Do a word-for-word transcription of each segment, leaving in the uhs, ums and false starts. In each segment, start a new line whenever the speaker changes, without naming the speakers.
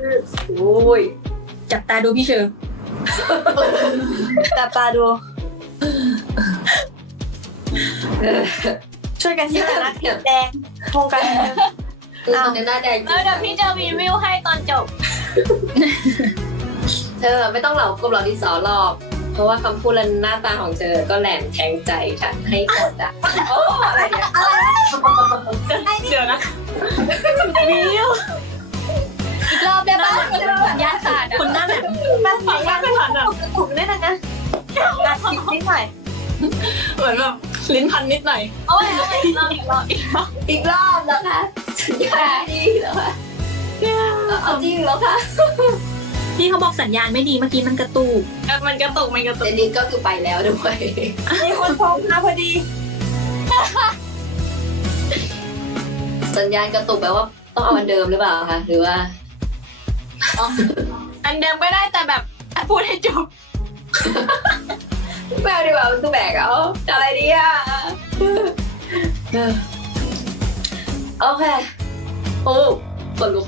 โอ้ย
จับตาดูพี่เชอร์
จับตาดู
เออ
ช่วยกันที่หน้าแดงโครงการ
คือตอนนี้หน้าแดงจริ
แล้ว
ง
เดี๋ยวพี่จะรีวิวให้ตอนจบ
เธอไม่ต้องเหล่ากลมเหล่าดินสอหรอก เพราะว่าคำพูดและหน้าตาของเธอก็แหลมแทงใจฉันให้กดอ่ะโอ้อะไรเนี่ย
เดี๋ยวนะรีวิว
อีกรอบได้ปะสัญญาณขาดอ่ะ
คุณหน้าแบบ
แม่ฝัง
หน้าไม่ทันอ่ะ
ถูกได้นะนะการคิดนิดหน่อย
เหมือนแบบลิ้นพันนิดหน่อยโอ้ยเอาไปอีกรอบอีกรอบอีกรอบ
อีกรอบแล้วค่ะสัญญาณดีแล้วค่ะเอาจริงแล้วค่ะ
พี่เขาบอกสัญญาณไม่ดีเมื่อกี้มันกระตุก
มันกระตุกมันกระตุ
เจ
ก
นนี่ก็คือไปแล้วด้วย
มีคนโทรมาพอดี
สัญญาณกระตุกแปลว่าต้องเอาอันเดิมหรือเปล่าคะหรือว่า
อันเดิมก็ได้แต่แบบพูดให้จบ
แมวดีกว่ามันตัวแบกเอาอะไรดีอ่ะเออโอเคโอ้คนลุก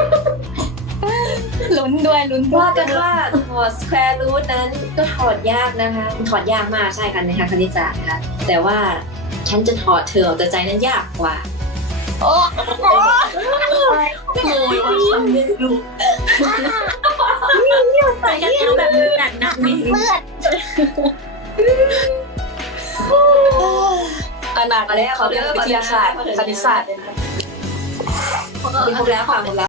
ลุ้นด้วยลุ้นด้ว
ว่าย กันว่าถอด square root นั้นก็ถอดยากนะคะมันถอดยากมากใช่กันในทางคณิตศาสตร์นะคะแต่ว่าฉันจะถอดเธอออกจากใจนั้นยากกว่า
โอ้โหโอ้ยว่าฉันไม่รู้
ไปกันแล้วแบบหนักหนักนิด
ขนาด
มาแล้ว
เขาเรียกวิทยาศาสตร์คณิตศาสตร์เลยนะ
ครบแล้วค่ะครบแล้ว